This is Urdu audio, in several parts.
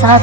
7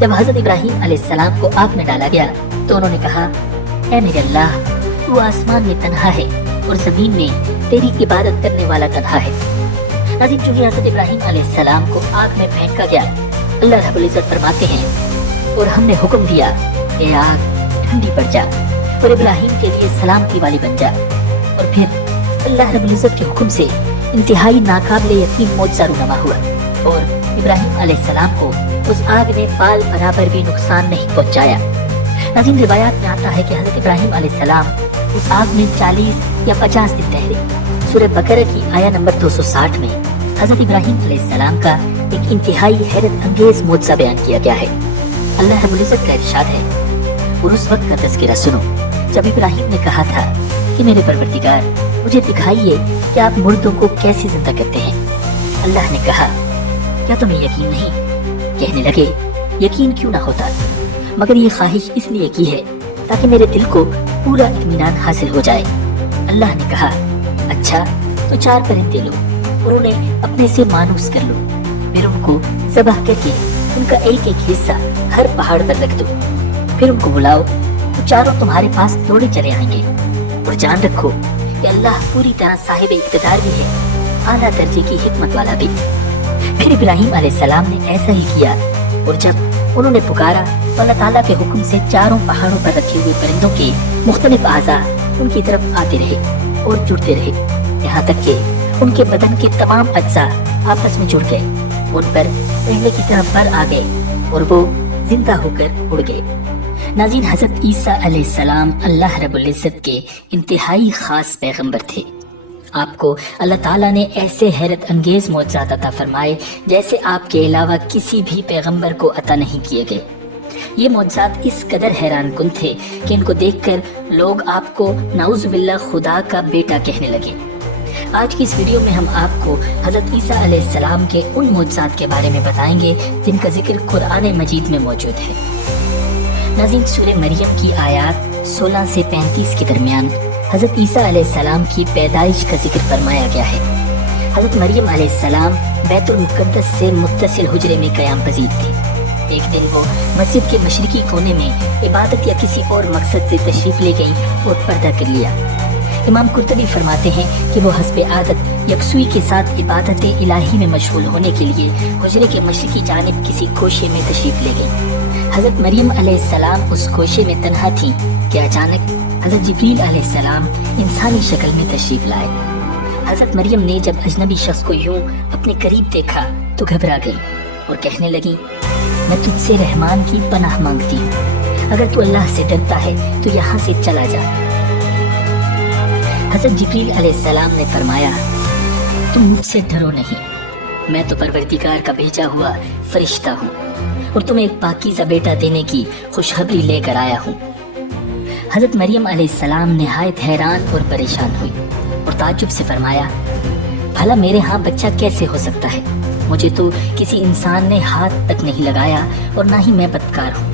جب حضرت ابراہیم علیہ السلام کو آگ میں ڈالا گیا تو انہوں نے کہا، اے میرے اللہ، وہ آسمان میں تنہا ہے اور زمین میں تیری عبادت کرنے والا تنہا ہے۔ ناظرین، چونکہ حضرت ابراہیم علیہ السلام کو آگ میں پھینکا گیا، اللہ رب العزت فرماتے ہیں، اور ہم نے حکم دیا، اے آگ ٹھنڈی پڑ جا اور ابراہیم کے لیے سلامتی والی بن جا۔ اور پھر اللہ رب العزت کے حکم سے انتہائی ناقابل یقین معجزہ رونما ہوا اور ابراہیم علیہ السلام کو اس آگ نے بال برابر بھی نقصان نہیں پہنچایا۔ ناظرین، روایات میں آتا ہے کہ حضرت ابراہیم علیہ السلام اس آگ میں 40 یا 50 دن ٹھہرے۔ سورہ بقرہ کی آیہ نمبر 260 میں حضرت ابراہیم علیہ السلام کا ایک انتہائی حیرت انگیز معجزہ بیان کیا گیا ہے۔ اللہ رب العزت کا ارشاد ہے، اور اس وقت کا تذکرہ سنو جب ابراہیم نے کہا تھا کہ میرے پروردگار، مجھے دکھائیے کہ آپ مردوں کو کیسے زندہ کرتے ہیں۔ اللہ نے کہا، کیا تمہیں یقین نہیں؟ کہنے لگے، یقین کیوں نہ ہوتا، مگر یہ خواہش اس لیے کی ہے تاکہ میرے دل کو پورا اطمینان حاصل ہو جائے۔ اللہ نے کہا، اچھا تو 4 پرندے لو اور انہیں اپنے سے مانوس کر لو، پھر ان کو ذبح کر کے ان کا ایک ایک حصہ ہر پہاڑ پر رکھ دو، پھر ان کو بلاؤ تو چاروں تمہارے پاس دوڑے چلے آئیں گے۔ اور جان رکھو کہ اللہ پوری طرح صاحب اقتدار بھی ہے، اعلیٰ درجے کی حکمت والا بھی۔ پھر ابراہیم علیہ السلام نے ایسا ہی کیا، اور جب انہوں نے پکارا تو اللہ تعالیٰ کے حکم سے چاروں پہاڑوں پر رکھے ہوئے پرندوں کے مختلف اعضاء ان کی طرف آتے رہے اور جڑتے رہے، یہاں تک کہ ان کے بدن کے تمام اجزاء آپس میں جڑ گئے، ان پر پہلے کی طرح پر آ گئے اور وہ زندہ ہو کر اڑ گئے۔ ناظرین، حضرت عیسیٰ علیہ السلام اللہ رب العزت کے انتہائی خاص پیغمبر تھے۔ آپ کو اللہ تعالیٰ نے ایسے حیرت انگیز معجزات عطا فرمائے جیسے آپ کے علاوہ کسی بھی پیغمبر کو عطا نہیں کیے گئے۔ یہ معجزات اس قدر حیران کن تھے کہ ان کو دیکھ کر لوگ آپ کو نعوذ باللہ خدا کا بیٹا کہنے لگے۔ آج کی اس ویڈیو میں ہم آپ کو حضرت عیسیٰ علیہ السلام کے ان معجزات کے بارے میں بتائیں گے جن کا ذکر قرآن مجید میں موجود ہے۔ ناظرین، سورہ مریم کی آیات 16 سے 35 کے درمیان حضرت عیسیٰ علیہ السلام کی پیدائش کا ذکر فرمایا گیا ہے۔ حضرت مریم علیہ السلام بیت المقدس سے متصل حجرے میں قیام پذیر تھی۔ ایک دن وہ مسجد کے مشرقی کونے میں عبادت یا کسی اور مقصد سے تشریف لے گئیں اور پردہ کر لیا۔ امام قرطبی فرماتے ہیں کہ وہ حسب عادت یکسوئی کے ساتھ عبادت الہی میں مشغول ہونے کے لیے حجرے کے مشرقی جانب کسی گوشے میں تشریف لے گئیں۔ حضرت مریم علیہ السلام اس گوشے میں تنہا تھیں کہ اچانک حضرت جبریل علیہ السلام انسانی شکل میں تشریف لائے۔ حضرت مریم نے جب اجنبی شخص کو یوں اپنے قریب دیکھا تو گھبرا گئی اور کہنے لگی، میں تجھ سے رحمان کی پناہ مانگتی ہوں، اگر تو اللہ سے ڈرتا ہے تو یہاں سے چلا جا۔ حضرت جبریل علیہ السلام نے فرمایا، تم مجھ سے ڈرو نہیں، میں تو پروردگار کا بھیجا ہوا فرشتہ ہوں اور تمہیں ایک پاکیزہ بیٹا دینے کی خوشخبری لے کر آیا ہوں۔ حضرت مریم علیہ السلام نہایت حیران اور پریشان ہوئی اور تعجب سے فرمایا، بھلا میرے ہاں بچہ کیسے ہو سکتا ہے؟ مجھے تو کسی انسان نے ہاتھ تک نہیں لگایا اور نہ ہی میں بدکار ہوں۔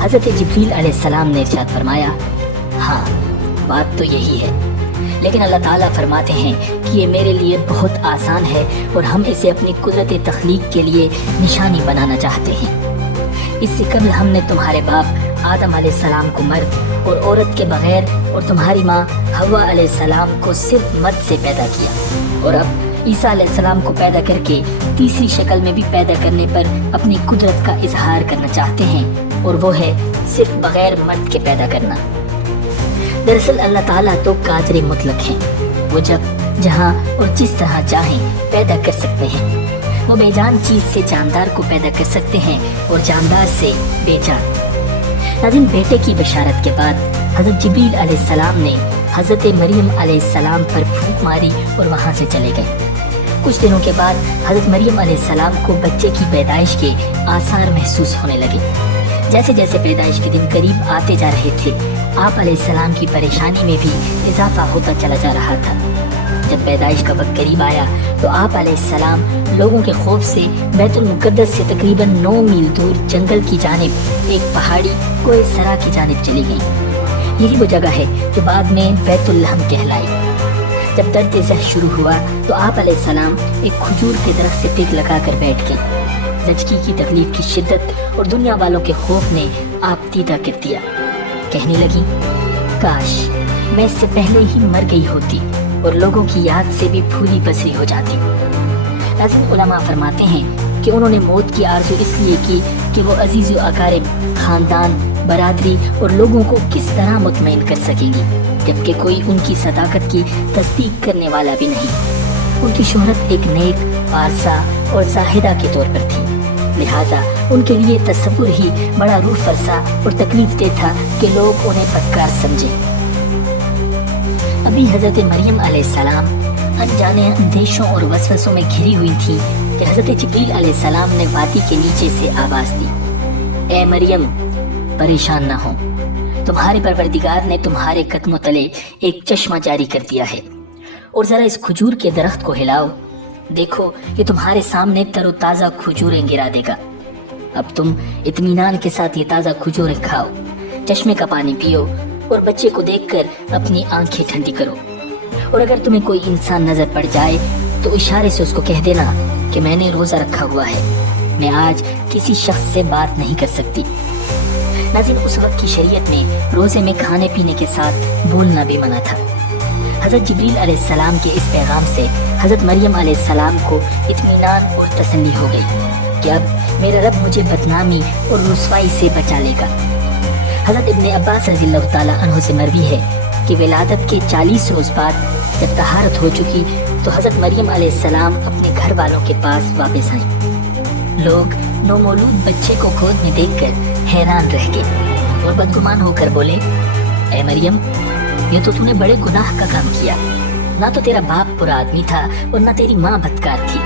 حضرت جبریل علیہ السلام نے ارشاد فرمایا، ہاں بات تو یہی ہے، لیکن اللہ تعالیٰ فرماتے ہیں کہ یہ میرے لیے بہت آسان ہے اور ہم اسے اپنی قدرت تخلیق کے لیے نشانی بنانا چاہتے ہیں۔ اس سے قبل ہم نے تمہارے باپ آدم علیہ السلام کو مرد اور عورت کے بغیر اور تمہاری ماں حوا علیہ السلام کو صرف مرد سے پیدا کیا، اور اب عیسیٰ علیہ السلام کو پیدا کر کے تیسری شکل میں بھی پیدا کرنے پر اپنی قدرت کا اظہار کرنا چاہتے ہیں، اور وہ ہے صرف بغیر مرد کے پیدا کرنا۔ دراصل اللہ تعالیٰ تو قادر مطلق ہیں، وہ جب جہاں اور جس طرح چاہیں پیدا کر سکتے ہیں۔ وہ بے جان چیز سے جاندار کو پیدا کر سکتے ہیں اور جاندار سے بے جان۔ ناظرین، بیٹے کی بشارت کے بعد حضرت جبریل علیہ السلام نے حضرت مریم علیہ السلام پر پھونک ماری اور وہاں سے چلے گئے۔ کچھ دنوں کے بعد حضرت مریم علیہ السلام کو بچے کی پیدائش کے آثار محسوس ہونے لگے۔ جیسے جیسے پیدائش کے دن قریب آتے جا رہے تھے، آپ علیہ السلام کی پریشانی میں بھی اضافہ ہوتا چلا جا رہا تھا۔ جب پیدائش کا وقت قریب آیا تو آپ علیہ السلام لوگوں کے خوف سے بیت المقدس سے تقریباً 9 میل دور جنگل کی جانب ایک پہاڑی کوہ سرا کی جانب چلی گئیں۔ یہی وہ جگہ ہے جو بعد میں بیت اللحم کہلائی۔ جب درد ذہ شروع ہوا تو آپ علیہ السلام ایک کھجور کے درخت سے ٹک لگا کر بیٹھ گئے۔ زچگی کی تکلیف کی شدت اور دنیا والوں کے خوف نے آپ دیدہ کر دیا۔ کہنے لگی کاش میں اس سے پہلے ہی مر گئی ہوتی اور لوگوں کی یاد سے بھی پھولی پسری ہو جاتی۔ ناظرین، علماء فرماتے ہیں کہ انہوں نے موت کی آرزو اس لیے کی کہ وہ عزیز و اقارب، خاندان، برادری اور لوگوں کو کس طرح مطمئن کر سکیں گی جبکہ کوئی ان کی صداقت کی تصدیق کرنے والا بھی نہیں۔ ان کی شہرت ایک نیک، پارسا اور زاہدہ کے طور پر تھی، لہٰذا ان کے لیے تصور ہی بڑا روح فرسا اور تکلیف دہ تھا کہ لوگ انہیں بدکار سمجھیں۔ ابھی حضرت مریم علیہ السلام انجانے اندیشوں اور وسوسوں میں گھری ہوئی تھی کہ حضرت جبریل علیہ السلام نے وادی کے نیچے سے آواز دی، اے مریم پریشان نہ ہو، تمہارے پروردگار نے تمہارے قدموں تلے ایک چشمہ جاری کر دیا ہے، اور ذرا اس کھجور کے درخت کو ہلاؤ، دیکھو یہ تمہارے سامنے تر و تازہ کھجوریں گرا دے گا۔ اب تم اطمینان کے ساتھ یہ تازہ کھجوریں کھاؤ، چشمے کا پانی پیو اور بچے کو دیکھ کر اپنی آنکھیں ٹھنڈی کرو، اور اگر تمہیں کوئی انسان نظر پڑ جائے تو اشارے سے اس کو کہہ دینا کہ میں نے روزہ رکھا ہوا ہے، میں آج کسی شخص سے بات نہیں کر سکتی۔ ناظرین، اس وقت کی شریعت میں روزے میں کھانے پینے کے ساتھ بولنا بھی منع تھا۔ حضرت جبریل علیہ السلام کے اس پیغام سے حضرت مریم علیہ السلام کو اطمینان اور تسلی ہو گئی کہ اب میرا رب مجھے بدنامی اور رسوائی سے بچا لے گا۔ حضرت ابن عباس رضی اللہ تعالیٰ عنہ سے مروی ہے کہ ولادت کے 40 روز بعد جب طہارت ہو چکی تو حضرت مریم علیہ السلام اپنے گھر والوں کے پاس واپس آئیں۔ لوگ نومولود بچے کو گود میں دیکھ کر حیران رہ گئے اور بدگمان ہو کر بولے، اے مریم، یہ تو نے بڑے گناہ کا کام کیا، نہ تو تیرا باپ برا آدمی تھا اور نہ تیری ماں بدکار تھی۔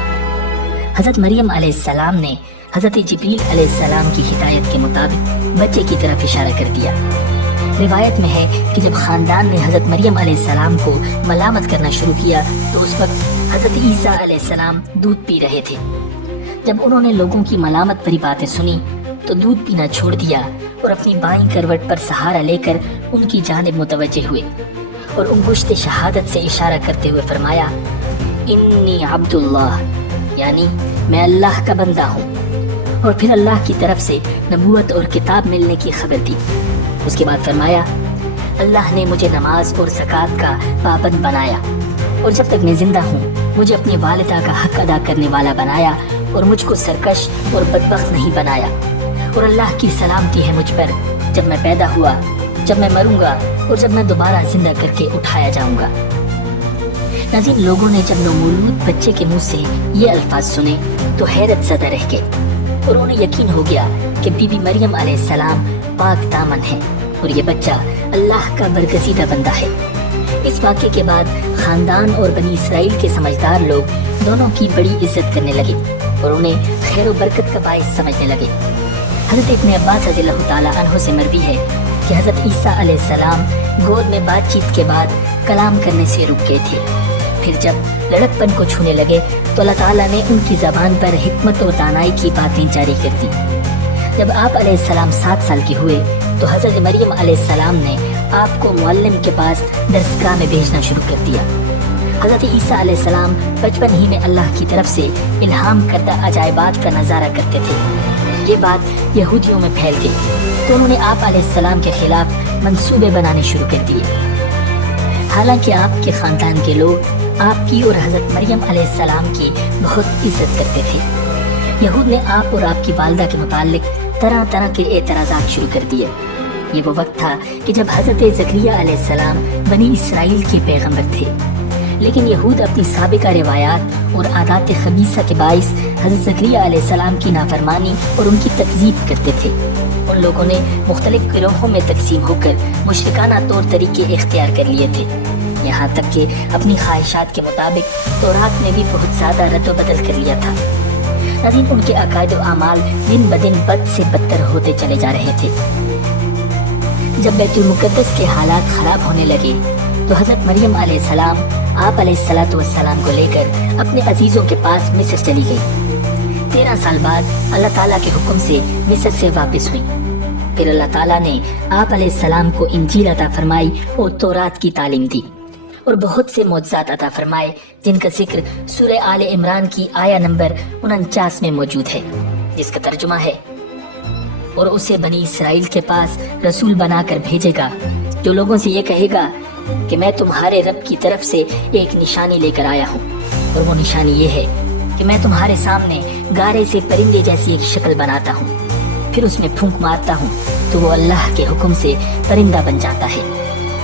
حضرت مریم علیہ السلام نے حضرت جبریل علیہ السلام کی ہدایت کے مطابق بچے کی طرف اشارہ کر دیا۔ روایت میں ہے کہ جب خاندان نے حضرت مریم علیہ السلام کو ملامت کرنا شروع کیا تو اس وقت حضرت عیسیٰ علیہ السلام دودھ پی رہے تھے۔ جب انہوں نے لوگوں کی ملامت بھری باتیں سنی تو دودھ پینا چھوڑ دیا اور اپنی بائیں کروٹ پر سہارا لے کر ان کی جانب متوجہ ہوئے اور انگشت شہادت سے اشارہ کرتے ہوئے فرمایا، انی عبد اللہ، یعنی میں اللہ کا بندہ ہوں، اور پھر اللہ کی طرف سے نبوت اور کتاب ملنے کی خبر دی۔ اس کے بعد فرمایا، اللہ نے مجھے نماز اور زکوٰۃ کا پابند بنایا، اور جب تک میں زندہ ہوں مجھے اپنی والدہ کا حق ادا کرنے والا بنایا اور مجھ کو سرکش اور بدبخت نہیں بنایا، اور اللہ کی سلامتی ہے مجھ پر جب میں پیدا ہوا، جب میں مروں گا اور جب میں دوبارہ زندہ کر کے اٹھایا جاؤں گا۔ ناظرین، لوگوں نے جب نومولود بچے کے منہ سے یہ الفاظ سنے تو حیرت زدہ رہ گئے اور انہیں یقین ہو گیا کہ بی بی مریم علیہ السلام پاک دامن ہے اور یہ بچہ اللہ کا برگزیدہ بندہ ہے۔ اس واقعے کے بعد خاندان اور بنی اسرائیل کے سمجھدار لوگ دونوں کی بڑی عزت کرنے لگے اور انہیں خیر و برکت کا باعث سمجھنے لگے۔ حضرت ابن عباس رضی اللہ تعالیٰ عنہ سے مروی ہے کہ حضرت عیسیٰ علیہ السلام گود میں بات چیت کے بعد کلام کرنے سے رک گئے تھے، پھر جب لڑکپن کو چھونے لگے تو اللہ تعالیٰ نے ان کی زبان پر حکمت و دانائی کی باتیں جاری کر دی۔ جب آپ علیہ السلام 7 سال کے ہوئے تو حضرت مریم علیہ السلام نے آپ کو معلم کے پاس درسگاہ میں بھیجنا شروع کر دیا۔ حضرت عیسیٰ علیہ السلام بچپن ہی میں اللہ کی طرف سے الہام کردہ عجائبات کا نظارہ کرتے تھے۔ یہ بات یہودیوں میں پھیل گئی تو انہوں نے آپ علیہ السلام کے خلاف منصوبے بنانے شروع کر دیے۔ حالانکہ آپ کے خاندان کے لوگ آپ کی اور حضرت مریم علیہ السلام کی بہت عزت کرتے تھے۔ یہود نے آپ اور آپ کی والدہ کے متعلق طرح طرح کے اعتراضات شروع کر دیے۔ یہ وہ وقت تھا کہ جب حضرت زکریا علیہ السلام بنی اسرائیل کے پیغمبر تھے، لیکن یہود اپنی سابقہ روایات اور عادات خبیثہ کے باعث حضرت زکریا علیہ السلام کی نافرمانی اور ان کی تکذیب کرتے تھے۔ ان لوگوں نے مختلف گروہوں میں تقسیم ہو کر مشرکانہ طور طریقے اختیار کر لیے تھے، یہاں تک کہ اپنی خواہشات کے مطابق تورات میں بھی بہت زیادہ رد و بدل کر لیا تھا۔ ناظرین، ان کے عقائد و اعمال دن بدن بد سے بدتر ہوتے چلے جا رہے تھے۔ جب بیت المقدس کے حالات خراب ہونے لگے تو حضرت مریم علیہ السلام آپ علیہ السلام کو لے کر اپنے عزیزوں کے پاس مصر چلی گئی۔ 13 سال بعد اللہ تعالیٰ کے حکم سے مصر سے واپس ہوئی۔ پھر اللہ تعالیٰ نے آپ علیہ السلام کو انجیل عطا فرمائی اور تورات کی تعلیم دی اور بہت سے معجزات عطا فرمائے، جن کا ذکر سورہ آل عمران کی آیہ نمبر 49 میں موجود ہے، جس کا ترجمہ ہے اور اسے بنی اسرائیل کے پاس رسول بنا کر بھیجے گا جو لوگوں سے یہ کہے گا کہ میں تمہارے رب کی طرف سے ایک نشانی لے کر آیا ہوں، اور وہ نشانی یہ ہے کہ میں تمہارے سامنے گارے سے پرندے جیسی ایک شکل بناتا ہوں، پھر اس میں پھونک مارتا ہوں تو وہ اللہ کے حکم سے پرندہ بن جاتا ہے،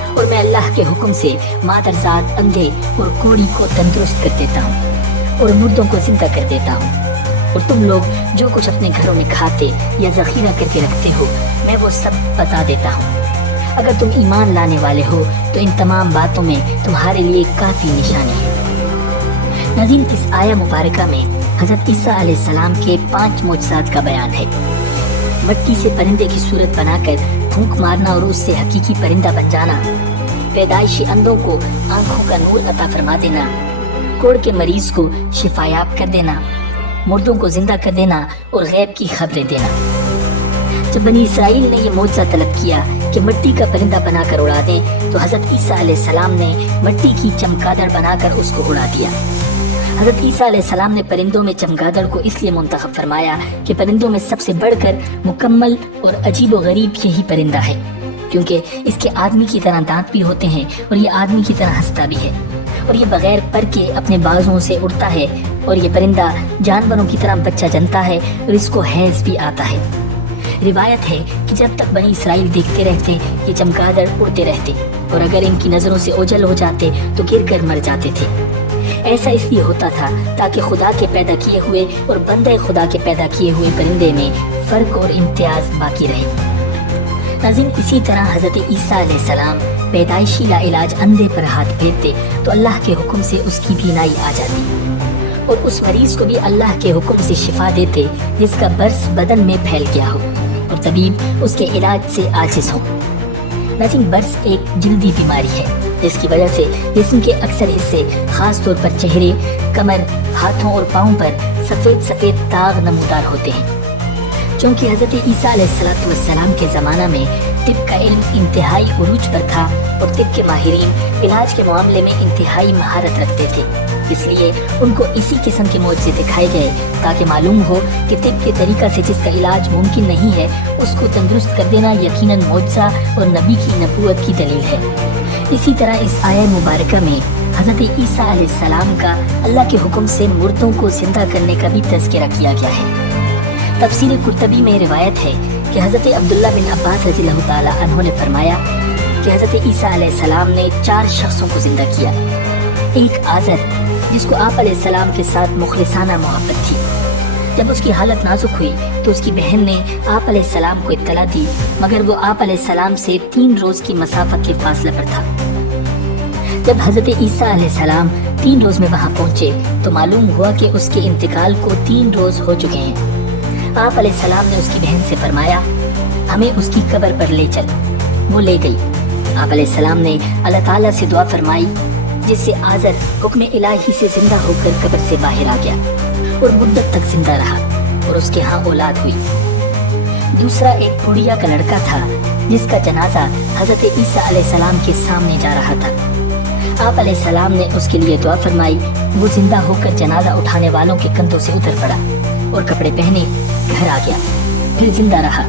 اور میں اللہ کے حکم سے مادرزاد اندھے اور کوڑی کو تندرست کر دیتا ہوں اور مردوں کو زندہ کر دیتا ہوں، اور تم لوگ جو کچھ اپنے گھروں میں کھاتے یا ذخیرہ کر کے رکھتے ہو میں وہ سب بتا دیتا ہوں۔ اگر تم ایمان لانے والے ہو تو ان تمام باتوں میں تمہارے لیے کافی نشانی ہے۔ ناظرین، اس آیہ مبارکہ میں حضرت عیسیٰ علیہ السلام کے 5 معجزات کا بیان ہے۔ مٹی سے پرندے کی صورت بنا کر پھونک مارنا اور اس سے حقیقی پرندہ بن جانا، پیدائشی اندھوں کو آنکھوں کا نور عطا فرما دینا، کوڑ کے مریض کو شفایاب کر دینا، مردوں کو زندہ کر دینا اور غیب کی خبریں دینا۔ جب بنی اسرائیل نے یہ معجزہ طلب کیا کہ مٹی کا پرندہ بنا کر اڑا دیں تو حضرت عیسیٰ علیہ السلام نے مٹی کی چمگادڑ بنا کر اس کو اڑا دیا۔ حضرت عیسیٰ علیہ السلام نے پرندوں میں چمگادڑ کو اس لیے منتخب فرمایا کہ پرندوں میں سب سے بڑھ کر مکمل اور عجیب و غریب یہی پرندہ ہے، کیونکہ اس کے آدمی کی طرح دانت بھی ہوتے ہیں اور یہ آدمی کی طرح ہنستا بھی ہے، اور یہ بغیر پر کے اپنے بازوں سے اڑتا ہے، اور یہ پرندہ جانوروں کی طرح بچہ جنتا ہے اور اس کو حیض بھی آتا ہے۔ روایت ہے کہ جب تک بنی اسرائیل دیکھتے رہتے یہ چمگادڑ اڑتے رہتے، اور اگر ان کی نظروں سے اوجھل ہو جاتے تو گر کر مر جاتے تھے۔ ایسا اس لیے ہوتا تھا تاکہ خدا کے پیدا کیے ہوئے اور بندہ خدا کے پیدا کیے ہوئے پرندے میں فرق اور امتیاز باقی رہے۔ ناظرین، اسی طرح حضرت عیسیٰ علیہ السلام پیدائشی لا علاج اندھے پر ہاتھ پھیرتے تو اللہ کے حکم سے اس کی بینائی آ جاتی، اور اس مریض کو بھی اللہ کے حکم سے شفا دیتے جس کا برس بدن میں پھیل گیا ہو اور طبیب اس کے علاج سے عاجز ہو۔ ناظرین، برس ایک جلدی بیماری ہے جس کی وجہ سے جسم کے اکثر حصے، خاص طور پر چہرے، کمر، ہاتھوں اور پاؤں پر سفید سفید داغ نمودار ہوتے ہیں۔ چونکہ حضرت عیسیٰ علیہ السلام کے زمانہ میں طب کا علم انتہائی عروج پر تھا اور طب کے ماہرین علاج کے معاملے میں انتہائی مہارت رکھتے تھے، اس لیے ان کو اسی قسم کے معجزے دکھائے گئے تاکہ معلوم ہو کہ طب کے طریقہ سے جس کا علاج ممکن نہیں ہے اس کو تندرست کر دینا یقیناً معجزہ اور نبی کی نبوت کی دلیل ہے۔ اسی طرح اس آیہ مبارکہ میں حضرت عیسیٰ علیہ السلام کا اللہ کے حکم سے مردوں کو زندہ کرنے کا بھی تذکرہ کیا گیا ہے۔ تفسیر قرطبی میں روایت ہے کہ حضرت عبداللہ بن عباس رضی اللہ تعالیٰ عنہ نے فرمایا کہ حضرت عیسیٰ علیہ السلام نے 4 شخصوں کو زندہ کیا۔ ایک آزر جس کو آپ علیہ السلام کے ساتھ مخلصانہ محبت تھی، جب اس کی حالت نازک ہوئی تو اس کی بہن نے آپ علیہ السلام کو اطلاع دی، مگر وہ آپ علیہ السلام سے 3 روز کی مسافت کے فاصلے پر تھا۔ جب حضرت عیسیٰ علیہ السلام 3 روز میں وہاں پہنچے تو معلوم ہوا کہ اس کے انتقال کو 3 روز ہو چکے ہیں۔ آپ علیہ السلام نے اس کی بہن سے فرمایا، ہمیں اس کی قبر پر لے چل۔ وہ لے گئی۔ آپ علیہ السلام نے اللہ تعالیٰ سے دعا فرمائی جس سے آزر حکم الہی سے زندہ ہو کر قبر سے باہر آ گیا اور مدت تک زندہ رہا اور اس کے ہاں اولاد ہوئی۔ دوسرا ایک بڑھیا کا لڑکا تھا جس کا جنازہ حضرت عیسیٰ علیہ السلام کے سامنے جا رہا تھا۔ آپ علیہ السلام نے اس کے لیے دعا فرمائی، وہ زندہ ہو کر جنازہ اٹھانے والوں کے کندھوں سے اتر پڑا اور کپڑے پہنے گھر آ گیا، پھر زندہ رہا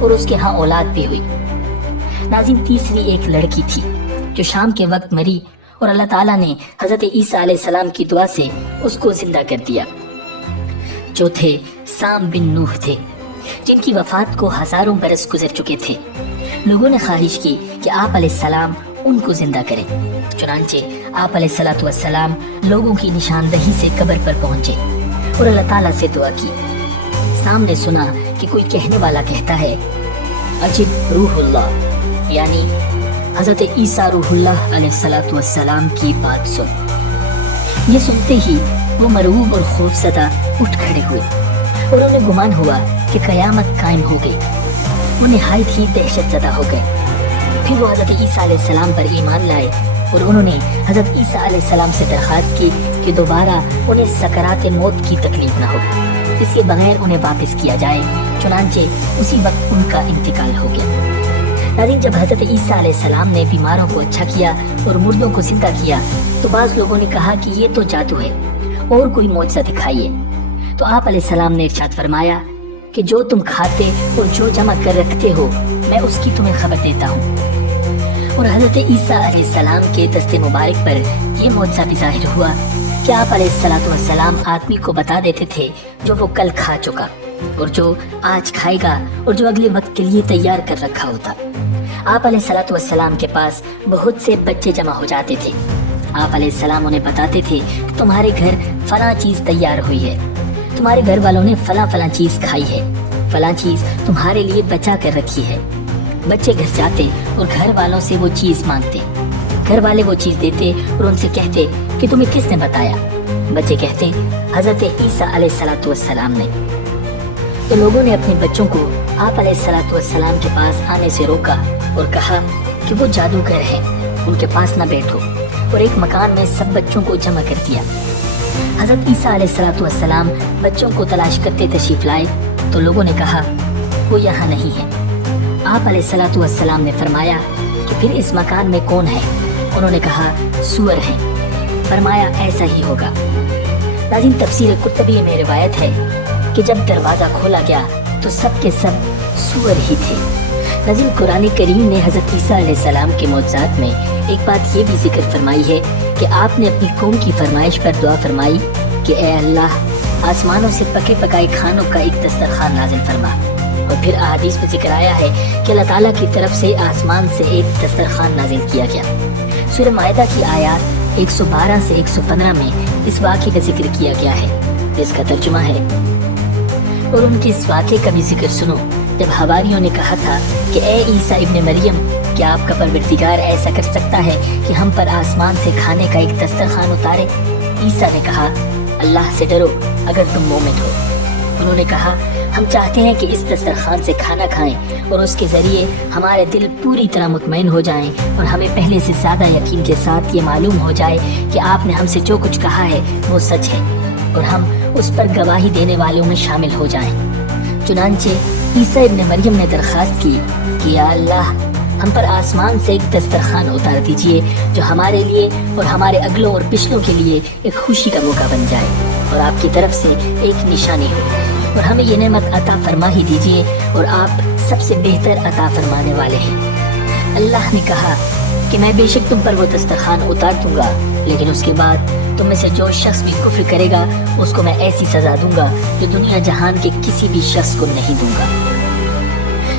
اور اس کے ہاں اولاد بھی ہوئی۔ ناظرین، تیسری ایک لڑکی تھی جو شام کے وقت مری اور اللہ تعالیٰ نے حضرت عیسیٰ علیہ السلام کی دعا سے اس کو زندہ کر دیا۔ چوتھے سام بن نوح تھے جن کی وفات کو ہزاروں برس گزر چکے تھے۔ لوگوں نے خواہش کی کہ آپ علیہ السلام ان کو زندہ کریں، چنانچہ آپ علیہ السلام لوگوں کی نشاندہی سے قبر پر پہنچے اور اللہ تعالیٰ سے دعا کی۔ سام نے سنا کہ کوئی کہنے والا کہتا ہے، عجب روح اللہ، یعنی حضرت عیسیٰ روح اللہ علیہ السلام کی بات سن۔ یہ سنتے ہی وہ مرعوب اور خوفزدہ اٹھ کھڑے ہوئے اور انہیں گمان ہوا کہ قیامت قائم ہو گئی۔ وہ نہایت ہی دہشت زدہ ہو گئے۔ پھر وہ حضرت عیسیٰ علیہ السلام پر ایمان لائے اور انہوں نے حضرت عیسیٰ علیہ السلام سے درخواست کی کہ دوبارہ انہیں سکرات موت کی تکلیف نہ ہو، اس کے بغیر انہیں واپس کیا جائے، چنانچہ اسی وقت ان کا انتقال ہو گیا۔ ناظرین، جب حضرت عیسیٰ علیہ السلام نے بیماروں کو اچھا کیا اور مردوں کو زندہ کیا تو بعض لوگوں نے کہا کہ یہ تو جادو ہے، اور کوئی معجزہ دکھائیے۔ تو آپ علیہ السلام نے ارشاد فرمایا، کہ جو تم کھاتے اور جو جمع کر رکھتے ہو میں اس کی تمہیں خبر دیتا ہوں۔ اور حضرت عیسیٰ علیہ السلام کے دست مبارک پر یہ معجزہ بھی ظاہر ہوا کہ آپ علیہ السلام آدمی کو بتا دیتے تھے جو وہ کل کھا چکا اور جو آج کھائے گا اور جو اگلے وقت کے لیے تیار کر رکھا ہوتا۔ آپ علیہ السلام کے پاس بہت سے بچے جمع ہو جاتے تھے۔ آپ علیہ السلام انہیں بتاتے تھے کہ تمہارے گھر فلاں چیز تیار ہوئی ہے، تمہارے گھر والوں نے فلاں فلاں چیز کھائی ہے، فلاں چیز تمہارے لیے بچا کر رکھی ہے۔ بچے گھر جاتے اور گھر والوں سے وہ چیز مانگتے، گھر والے وہ چیز دیتے اور ان سے کہتے کہ تمہیں کس نے بتایا؟ بچے کہتے حضرت عیسیٰ علیہ السلام نے۔ تو لوگوں نے اپنے بچوں کو آپ علیہ السلام کے پاس آنے سے روکا اور کہا کہ وہ جادوگر ہیں، ان کے پاس نہ بیٹھو، اور ایک مکان میں سب بچوں کو جمع کر دیا۔ حضرت عیسیٰ علیہ السلام بچوں کو تلاش کرتے تشریف لائے تو لوگوں نے کہا وہ یہاں نہیں ہے۔ آپ علیہ السلام نے فرمایا کہ پھر اس مکان میں کون ہے؟ انہوں نے کہا سور ہیں۔ فرمایا ایسا ہی ہوگا۔ ناظرین، تفسیر قرطبی میں روایت ہے کہ جب دروازہ کھولا گیا تو سب کے سب سور ہی تھے۔ ناظرین، قرآن کریم نے حضرت عیسیٰ علیہ السلام کے معجزات میں ایک بات یہ بھی ذکر فرمائی ہے کہ آپ نے اپنی قوم کی فرمائش پر دعا فرمائی کہ اے اللہ، آسمانوں سے پکے پکائے کھانوں کا ایک دسترخوان نازل فرما۔ اور پھر احادیث میں ذکر آیا ہے کہ اللہ تعالیٰ کی طرف سے آسمان سے ایک دسترخوان نازل کیا گیا۔ سورہ مائدہ کی آیات 112 سے 115 میں اس واقعے کا ذکر کیا گیا ہے، جس کا ترجمہ ہے اور ان کے اس واقعے کا بھی ذکر سنو جب حواریوں نے کہا تھا کہ اے عیسیٰ ابن مریم، کیا آپ کا پروردگار ایسا کر سکتا ہے کہ ہم پر آسمان سے کھانے کا ایک دسترخوان اتارے؟ عیسیٰ نے کہا اللہ سے ڈرو اگر تم مومن ہو۔ انہوں نے کہا ہم چاہتے ہیں کہ اس دسترخوان سے کھانا کھائیں اور اس کے ذریعے ہمارے دل پوری طرح مطمئن ہو جائیں اور ہمیں پہلے سے زیادہ یقین کے ساتھ یہ معلوم ہو جائے کہ آپ نے ہم سے جو کچھ کہا ہے وہ سچ ہے اور ہم اس پر گواہی دینے والوں میں شامل ہو جائیں۔ چنانچہ عیسیٰ ابن مریم نے درخواست کی کہ یا اللہ، ہم پر آسمان سے ایک دسترخوان اتار دیجئے جو ہمارے لیے اور ہمارے اگلوں اور پچھلوں کے لیے ایک خوشی کا موقع بن جائے اور آپ کی طرف سے ایک نشانی ہو، اور ہمیں یہ نعمت عطا فرما ہی دیجئے اور آپ سب سے بہتر عطا فرمانے والے ہیں۔ اللہ نے کہا کہ میں بے شک تم پر وہ دسترخوان اتار دوں گا، لیکن اس کے بعد تم میں سے جو شخص بھی کفر کرے گا اس کو میں ایسی سزا دوں گا جو دنیا جہان کے کسی بھی شخص کو نہیں دوں گا۔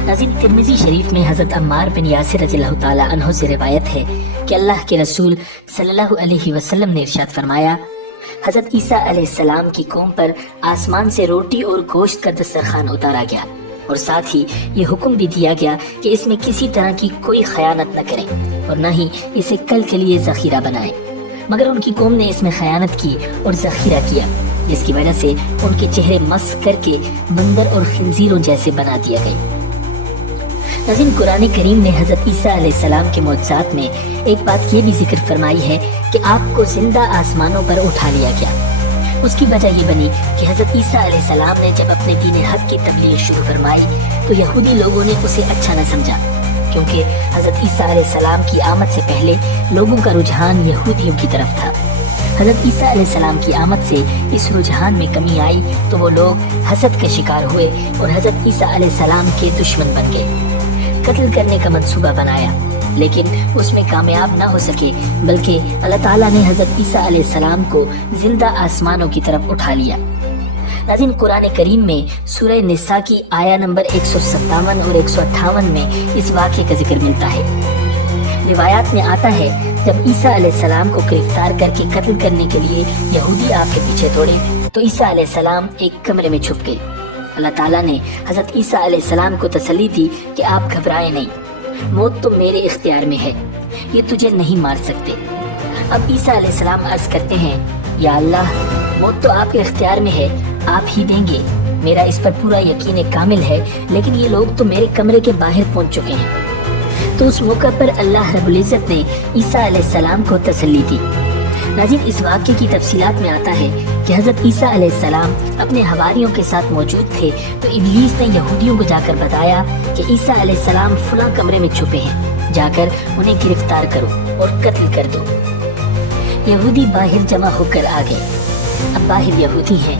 ناظرین، ترمذی شریف میں حضرت عمار بن یاسر رضی اللہ تعالی عنہ سے روایت ہے کہ اللہ کے رسول صلی اللہ علیہ وسلم نے ارشاد فرمایا، حضرت عیسیٰ علیہ السلام کی قوم پر آسمان سے روٹی اور گوشت کا دسترخوان اتارا گیا اور ساتھ ہی یہ حکم بھی دیا گیا کہ اس میں کسی طرح کی کوئی خیانت نہ کریں اور نہ ہی اسے کل کے لیے ذخیرہ بنائیں، مگر ان کی قوم نے اس میں خیانت کی اور ذخیرہ کیا، جس کی وجہ سے ان کے چہرے مسخ کر کے بندر اور خنزیروں جیسے بنا دیا گئے۔ ناظرین، قرآن کریم نے حضرت عیسیٰ علیہ السلام کے معجزات میں ایک بات یہ بھی ذکر فرمائی ہے کہ آپ کو زندہ آسمانوں پر اٹھا لیا گیا۔ اس کی وجہ یہ بنی کہ حضرت عیسیٰ علیہ السلام نے جب اپنے دین حق کی تبلیغ شروع فرمائی تو یہودی لوگوں نے اسے اچھا نہ سمجھا، کیونکہ حضرت عیسیٰ علیہ السلام کی آمد سے پہلے لوگوں کا رجحان یہودیوں کی طرف تھا۔ حضرت عیسیٰ علیہ السلام کی آمد سے اس رجحان میں کمی آئی تو وہ لوگ حسد کا شکار ہوئے اور حضرت عیسیٰ علیہ السلام کے دشمن بن گئے، قتل کرنے کا منصوبہ بنایا، لیکن اس میں کامیاب نہ ہو سکے، بلکہ اللہ تعالیٰ نے حضرت عیسیٰ علیہ السلام کو زندہ آسمانوں کی طرف اٹھا لیا۔ ناظرین، قرآن کریم میں سورہ نساء کی آیہ نمبر 157 اور 158 میں اس واقعے کا ذکر ملتا ہے۔ روایات میں آتا ہے جب عیسیٰ علیہ السلام کو گرفتار کر کے قتل کرنے کے لیے یہودی آپ کے پیچھے دوڑے تو عیسیٰ علیہ السلام ایک کمرے میں چھپ گئے۔ اللہ تعالیٰ نے حضرت عیسیٰ علیہ السلام کو تسلی دی کہ آپ گھبرائیں نہیں، موت تو میرے اختیار میں ہے، یہ تجھے نہیں مار سکتے۔ اب عیسیٰ علیہ السلام عرض کرتے ہیں، یا اللہ، موت تو آپ کے اختیار میں ہے، آپ ہی دیں گے، میرا اس پر پورا یقین کامل ہے، لیکن یہ لوگ تو میرے کمرے کے باہر پہنچ چکے ہیں۔ تو اس موقع پر اللہ رب العزت نے عیسیٰ علیہ السلام کو تسلی دی۔ ناظرین، اس واقعے کی تفصیلات میں آتا ہے کہ حضرت عیسیٰ علیہ السلام اپنے حواریوں کے ساتھ موجود تھے تو ابلیس نے یہودیوں کو جا کر بتایا کہ عیسیٰ علیہ السلام فلاں کمرے میں چھپے ہیں، جا کر انہیں گرفتار کرو اور قتل کر دو۔ یہودی باہر جمع ہو کر آ گئے۔ اب باہر یہودی ہیں،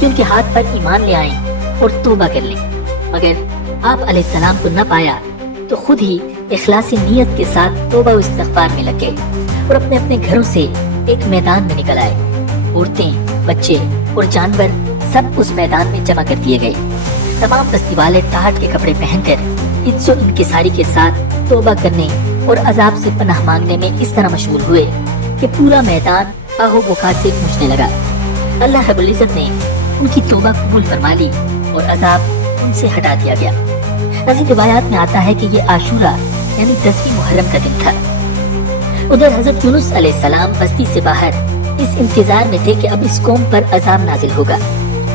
کہ ان کے ہاتھ پر ایمان لے آئیں اور توبہ کر لیں، مگر آپ علیہ السلام کو نہ پایا تو خود ہی اخلاص نیت کے ساتھ توبہ و استغفار میں لگ گئے اور اپنے اپنے گھروں سے ایک میدان میں نکل آئے۔ عورتیں، بچے اور جانور سب اس میدان میں جمع کر دیے گئے۔ تمام بستی والے ٹاٹ کے کپڑے پہن کر عجز و انکساری کے ساتھ توبہ کرنے اور عذاب سے پناہ مانگنے میں اس طرح مشغول ہوئے کہ پورا میدان آہو بکا سے گونجنے لگا۔ اللہ رب العزت نے ان کی توبہ قبول فرما لی اور عذاب ان سے ہٹا دیا گیا۔ نظیر روایات میں آتا ہے کہ یہ عاشورہ یعنی 10ویں محرم کا دن تھا۔ ادھر حضرت یونس علیہ السلام بستی سے باہر اس انتظار میں تھے کہ اب اس قوم پر عذاب نازل ہوگا۔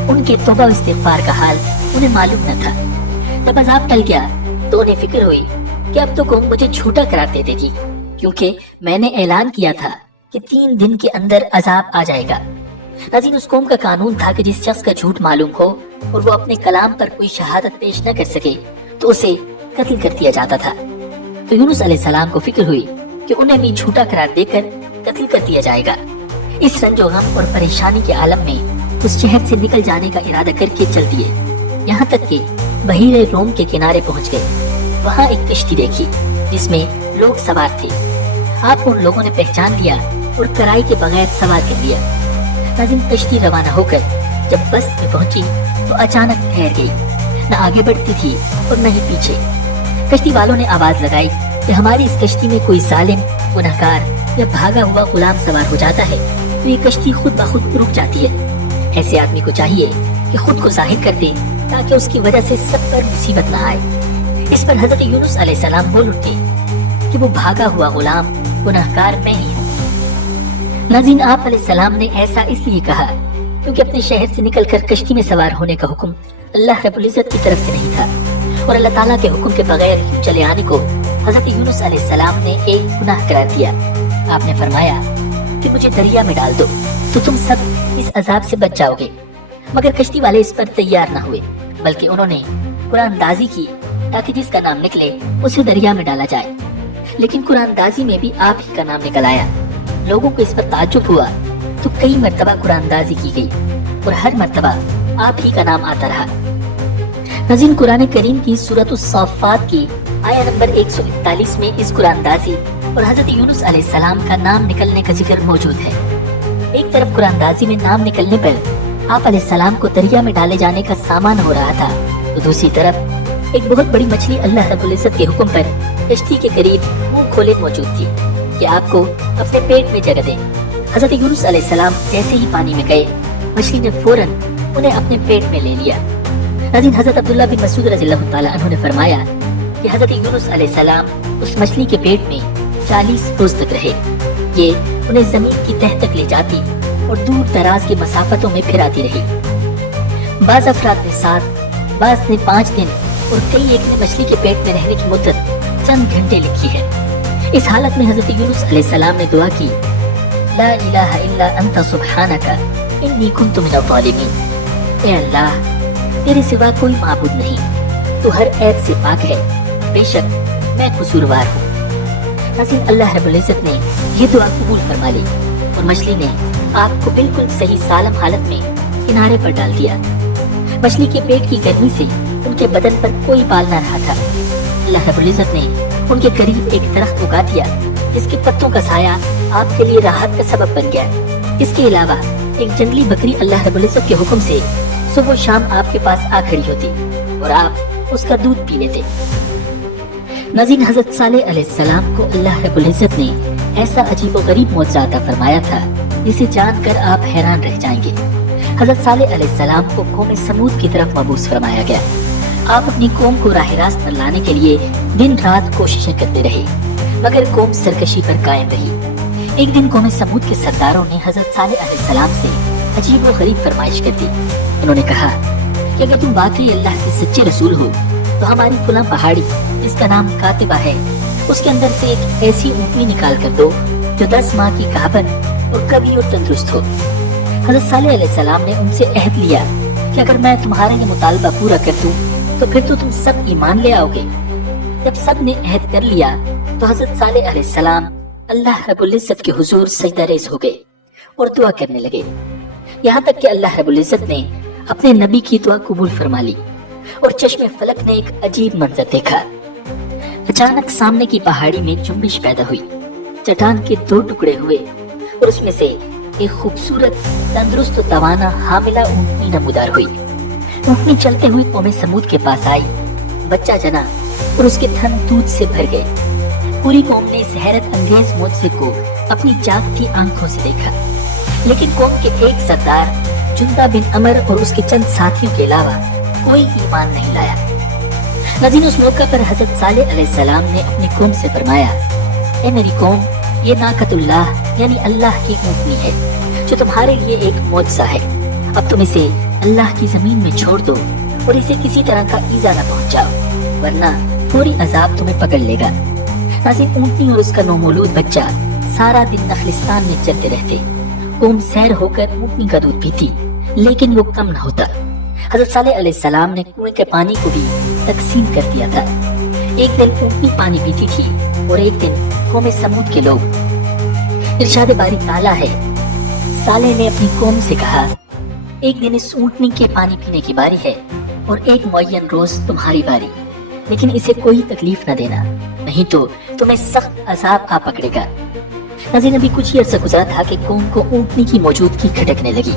ان کے توبہ و استغفار کا حال انہیں معلوم نہ تھا۔ جب عذاب ٹل گیا تو انہیں فکر ہوئی کہ اب تو قوم مجھے جھوٹا قرار دے دے گی، کیونکہ میں نے اعلان کیا تھا کہ 3 دن کے اندر عذاب آ جائے گا۔ ناظرین، اس قوم کا قانون تھا کہ جس شخص کا جھوٹ معلوم ہو اور وہ اپنے کلام پر کوئی شہادت پیش نہ کر سکے تو اسے قتل کر دیا جاتا تھا۔ تو یونس علیہ السلام کو فکر ہوئی کہ انہیں بھی جھوٹا قرار دے کر قتل کر دیا جائے گا۔ اس رنج و غم اور پریشانی کے عالم میں اس شہر سے نکل جانے کا ارادہ کر کے چل دیے، یہاں تک کہ بحیرہ روم کے کنارے پہنچ گئے۔ وہاں ایک کشتی دیکھی جس میں لوگ سوار تھے۔ آپ کو ان لوگوں نے پہچان لیا اور کرائی کے بغیر سوار کر لیا۔ ناظرین، کشتی روانہ ہو کر جب بست میں پہنچی تو اچانک ٹھہر گئی، نہ آگے بڑھتی تھی اور نہ ہی پیچھے۔ کشتی والوں نے آواز لگائی کہ ہماری اس کشتی میں کوئی ظالم، گنہگار یا بھاگا ہوا غلام سوار ہو جاتا ہے تو یہ کشتی خود بخود رک جاتی ہے۔ ایسے آدمی کو چاہیے کہ خود کو ظاہر کر دے تاکہ اس کی وجہ سے سب پر مصیبت نہ آئے۔ اس پر حضرت یونس علیہ السلام بول اٹھے کہ وہ بھاگا ہوا غلام گنہگار میں ہی ہوں۔ ناظرین، آپ علیہ السلام نے ایسا اس لیے کہا کیونکہ اپنے شہر سے نکل کر کشتی میں سوار ہونے کا حکم اللہ رب العزت کی طرف سے نہیں تھا، اور اللہ تعالیٰ کے حکم کے بغیر یوں چلے آنے کو حضرت یونس علیہ السلام نے ایک گناہ قرار دیا۔ آپ نے فرمایا کہ مجھے دریا میں ڈال دو تو تم سب اس عذاب سے بچ جاؤ گے، مگر کشتی والے اس پر تیار نہ ہوئے، بلکہ انہوں نے قرآن اندازی کی تاکہ جس کا نام نکلے اسے دریا میں ڈالا جائے۔ لیکن قرآن اندازی میں بھی آپ ہی کا نام نکل آیا۔ لوگوں کو اس پر تعجب ہوا تو کئی مرتبہ قرآن اندازی کی گئی اور ہر مرتبہ آپ ہی کا نام آتا رہا۔ ناظرین، قرآن کریم کی سورۃ الصافات کی آیہ نمبر 141 میں اس قرآن اندازی اور حضرت یونس علیہ السلام کا نام نکلنے کا ذکر موجود ہے۔ ایک طرف قرآن اندازی میں نام نکلنے پر آپ علیہ السلام کو دریا میں ڈالے جانے کا سامان ہو رہا تھا، تو دوسری طرف ایک بہت بڑی مچھلی اللہ رب العزت کے حکم پر کشتی کے قریب منہ کھولے موجود تھی کہ آپ کو اپنے پیٹ میں جگہ دے۔ حضرت یونس علیہ السلام جیسے ہی پانی میں گئے، مچھلی نے فوراً انہیں اپنے پیٹ میں لے لیا۔ ناظرین، حضرت عبداللہ بن مسعود رضی اللہ تعالیٰ عنہ نے فرمایا کہ حضرت یونس علیہ السلام اس مچھلی کے پیٹ میں 40 روز تک رہے۔ یہ انہیں زمین کی تہ تک لے جاتی اور دور دراز کی مسافتوں میں پھراتی رہی۔ بعض افراد نے 7، بعض نے 5 دن اور کئی ایک نے مچھلی کے پیٹ میں رہنے کی مدت چند گھنٹے لکھی ہے۔ اس حالت میں حضرت یونس علیہ السلام نے دعا کی، لا الہ الا انت سبحانک انی کنت من الظالمین۔ اے اللہ، تیرے سوا کوئی معبود نہیں، تو ہر عیب سے پاک ہے، بے شک میں قصوروار ہوں۔ ناظرین، اللہ رب العزت نے یہ دعا قبول فرما لی اور مچھلی نے آپ کو بالکل صحیح سالم حالت میں کنارے پر ڈال دیا۔ مچھلی کے پیٹ کی گرمی سے ان کے بدن پر کوئی بال نہ رہا تھا۔ اللہ رب العزت نے ان کے قریب ایک درخت اگا دیا جس کے پتوں کا سایہ آپ کے لیے راحت کا سبب بن گیا۔ اس کے علاوہ ایک جنگلی بکری اللہ رب العزت کے حکم سے صبح و شام آپ کے پاس آ کھڑی ہوتی اور آپ اس کا دودھ پی لیتے۔ ناظرین، حضرت صالح علیہ السلام کو اللہ رب العزت نے ایسا عجیب و غریب معجزہ عطا فرمایا تھا جسے جان کر آپ حیران رہ جائیں گے۔ حضرت صالح علیہ السلام کو قوم سمود کی طرف مبعوث فرمایا گیا۔ آپ اپنی قوم کو راہ راست پر لانے کے لیے دن رات کوششیں کرتے رہے، مگر قوم سرکشی پر قائم رہی۔ ایک دن قوم سمود کے سرداروں نے حضرت صالح علیہ السلام سے عجیب و غریب فرمائش کر دی۔ انہوں نے کہا کہ اگر تم واقعی اللہ کے سچے رسول ہو تو ہماری فلاں پہاڑی جس کا نام کاتبہ ہے، اس کے اندر سے ایک ایسی اونٹنی نکال کر دو جو 10 ماہ کی گاھن اور قوی اور تندرست ہو۔ حضرت صالح علیہ السلام نے ان سے عہد لیا کہ اگر میں تمہارا یہ مطالبہ پورا کر دوں تو پھر تو تم سب ایمان لے آؤ گے۔ جب سب نے عہد کر لیا تو حضرت صالح علیہ السلام اللہ رب العزت کے حضور سجدہ ریز ہو گئے اور دعا کرنے لگے، یہاں تک کہ اللہ رب العزت نے اپنے نبی کی دعا قبول فرما لی اور چشم فلک نے ایک عجیب منظر دیکھا۔ اچانک سامنے کی پہاڑی میں جنبش پیدا ہوئی، چٹان کے 2 ٹکڑے ہوئے اور اس میں سے ایک خوبصورت تندرست و توانا حاملہ اونٹنی نمودار ہوئی۔ اونٹنی چلتے ہوئے قوم سمود کے پاس آئی، بچہ جنا اور اس کے تھن دودھ سے بھر گئے۔ پوری قوم نے اس حیرت انگیز معجزے کو اپنی جاگتی آنکھوں سے دیکھا، لیکن قوم کے ایک سردار جندہ بن عمر اور اس کے چند ساتھیوں کے علاوہ کوئی ایمان نہیں لایا۔ ناظرین، اس موقع پر حضرت صالح علیہ السلام نے اپنی قوم سے فرمایا، اے میری قوم، یہ ناقۃ اللہ یعنی اللہ کی اونٹنی ہے جو تمہارے لیے ایک معجزہ ہے۔ اب تم اسے اللہ کی زمین میں چھوڑ دو اور اسے کسی طرح کا ایذا نہ پہنچاؤ، ورنہ فوری عذاب تمہیں پکڑ لے گا۔ ناظرین، اونٹنی اور اس کا نومولود بچہ سارا دن نخلستان میں چلتے رہتے۔ قوم سیر ہو کر اونٹنی کا دودھ پیتی، لیکن وہ کم نہ ہوتا۔ حضرت صالح علیہ السلام نے کنویں کے پانی کو بھی تقسیم کر دیا تھا۔ ایک دن اونٹنی پانی پیتی تھی اور ایک دن قوم سمود کے لوگ۔ ارشاد باری تعالیٰ ہے، صالح نے اپنی قوم سے کہا، ایک دن اس اونٹنی کے پانی پینے کی باری ہے اور ایک معین روز تمہاری باری، لیکن اسے کوئی تکلیف نہ دینا، نہیں تو تمہیں سخت عذاب آ پکڑے گا۔ ناظرین، ابھی کچھ ہی عرصہ گزرا تھا کہ قوم کو اونٹنی کی موجودگی کھٹکنے لگی۔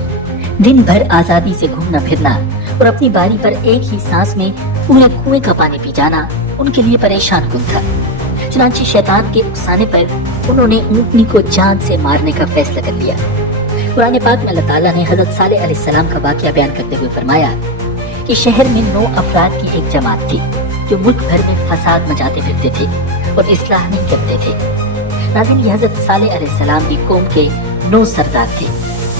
دن بھر آزادی سے گھومنا پھرنا اور اپنی باری پر ایک ہی سانس میں پورے کنویں کا پانی پی جانا ان کے لیے پریشان کن تھا۔ چنانچہ شیطان کے اکسانے پر انہوں نے اونٹنی کو جان سے مارنے کا فیصلہ کر لیا۔ قرآن پاک میں اللہ تعالیٰ نے حضرت صالح علیہ السلام کا واقعہ بیان کرتے ہوئے فرمایا کہ شہر میں 9 افراد کی ایک جماعت تھی جو ملک بھر میں فساد مچاتے پھرتے تھے اور اصلاح نہیں کرتے تھے۔ ناظرین، یہ حضرت صالح علیہ السلام کی قوم کے 9 سردار تھے،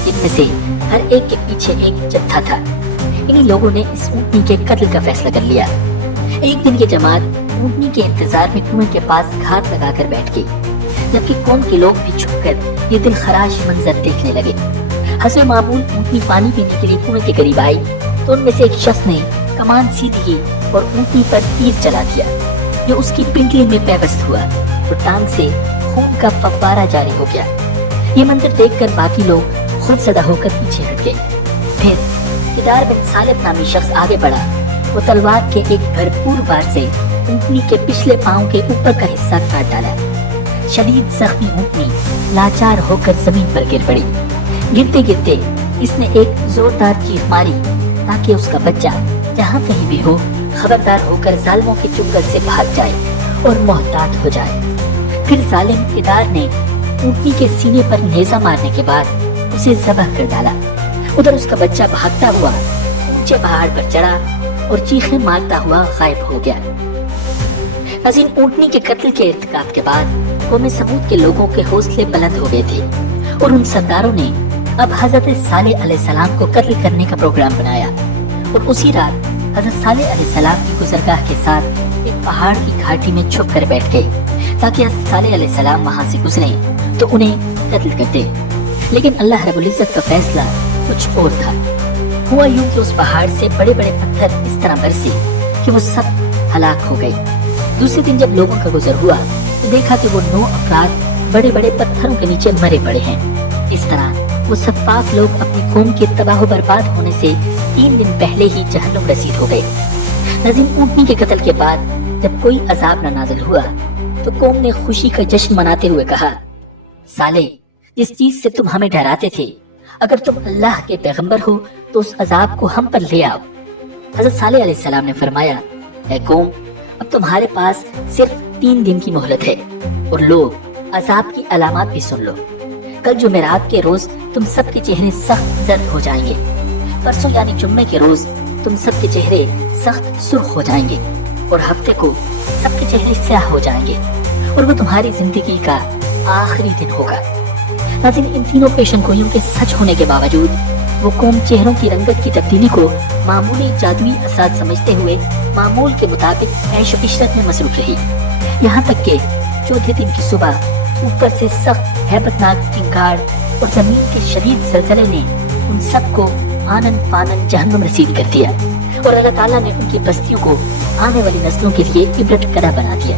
ان میں سے ہر ایک کے پیچھے ایک جتھا تھا۔ انہی لوگوں نے اس اونٹنی کے قتل کا فیصلہ کر لیا۔ ایک دن یہ جماعت اونٹنی کے انتظار میں کنویں کے پاس گھات لگا کر بیٹھ گئی، جبکہ قوم کے لوگ بھی چھپ کر یہ دل خراش منظر دیکھنے لگے۔ حسب معمول اونٹنی پانی پینے کے لیے کنویں کے قریب آئی تو ان میں سے ایک شخص نے کمان سیدھی کی اور اونٹنی پر تیر چلا دیا، جو اس کی پنڈلی میں پیوست ہوا اور ٹانگ سے خون کا فوارہ جاری ہو گیا۔ یہ منظر دیکھ کر باقی لوگ خود زدہ ہو کر پیچھے ہٹ گئے۔ پھر کدار بن صالح نامی شخص آگے بڑھا، وہ تلوار کے ایک بھرپور وار سے اونٹنی کے پچھلے پاؤں کے اوپر کا حصہ کاٹ ڈالا۔ شدید زخمی اونٹنی لاچار ہو کر زمین پر گر پڑی۔ گرتے گرتے اس نے ایک زوردار چیخ ماری تاکہ اس کا بچہ جہاں کہیں بھی ہو خبردار ہو کر ظالموں کے چنگل سے بھاگ جائے اور محتاط ہو جائے۔ پھر ظالم کدار نے اونٹنی کے سینے پر نیزہ مارنے کے بعد اسے ذبح کر ڈالا۔ ادھر اس کا بچہ بھاگتا ہوا اونچے پہاڑ پر چڑھا اور چیخیں مارتا ہوا غائب ہو گیا۔ ناظرین، اونٹنی کے قتل کے ارتکاب کے بعد قوم سمود کے لوگوں کے حوصلے بلند ہو گئے تھے اور ان سرداروں نے اب حضرت صالح علیہ السلام کو قتل کرنے کا پروگرام بنایا اور اسی رات حضرت صالح علیہ السلام کی گزرگاہ کے ساتھ ایک پہاڑ کی گھاٹی میں چھپ کر بیٹھ گئے تاکہ حضرت صالح علیہ السلام وہاں سے گزریں تو انہیں قتل کر دے۔ لیکن اللہ رب العزت کا فیصلہ کچھ اور تھا۔ ہوا یوں کہ اس پہاڑ سے بڑے بڑے پتھر اس طرح برسے کہ وہ سب ہلاک ہو گئے۔ دوسرے دن جب لوگوں کا گزر ہوا تو دیکھا کہ وہ 9 افراد بڑے بڑے پتھروں کے نیچے مرے پڑے ہیں۔ اس طرح وہ سفاک لوگ اپنی قوم کے تباہ و برباد ہونے سے 3 دن پہلے ہی جہنم رسید ہو گئے۔ ناظرین، اونٹنی کے قتل کے بعد جب کوئی عذاب نہ نازل ہوا تو قوم نے خوشی کا جشن مناتے ہوئے کہا، صالح، جس چیز سے تم ہمیں ڈراتے تھے، اگر تم اللہ کے پیغمبر ہو تو اس عذاب کو ہم پر لے آؤ۔ حضرت صالح علیہ السلام نے فرمایا، اے قوم، اب تمہارے پاس صرف 3 دن کی مہلت ہے اور لو عذاب کی علامات بھی سن لو۔ کل جمعرات کے روز تم سب کے چہرے سخت زرد ہو جائیں گے، پرسوں یعنی جمعے کے روز تم سب کے چہرے سخت سرخ ہو جائیں گے اور ہفتے کو سب کے چہرے سیاہ ہو جائیں گے اور وہ تمہاری زندگی کا آخری دن ہوگا۔ ناظرین، ان تینوں پیشن گوئیوں کے سچ ہونے کے باوجود وہ قوم چہروں کی رنگت کی تبدیلی کو معمولی جادوئی اثرات سمجھتے ہوئے معمول کے مطابق عیش و عشرت میں مصروف رہی، یہاں تک کہ چوتھے دن کی صبح اوپر سے سخت ہیبتناک چنگاڑ اور زمین کے شدید زلزلے نے ان سب کو آنن فانن جہنم رسید کر دیا اور اللہ تعالیٰ نے ان کی بستیوں کو آنے والی نسلوں کے لیے عبرت گدہ بنا دیا۔